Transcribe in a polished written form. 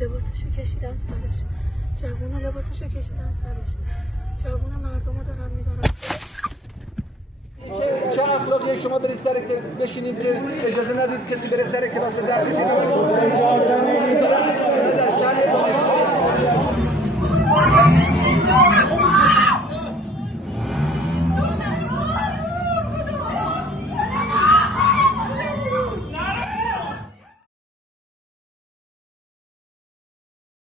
لباسشو کشیدن سرش، جوونا لباسشو کشیدن سرش، جوونا مردمو دارن میبرن. چه اخلاقی شما برید سر بشینید که اجازه ندید کسی بره سر کلاس درسش؟ این دارن در شأن دانشجو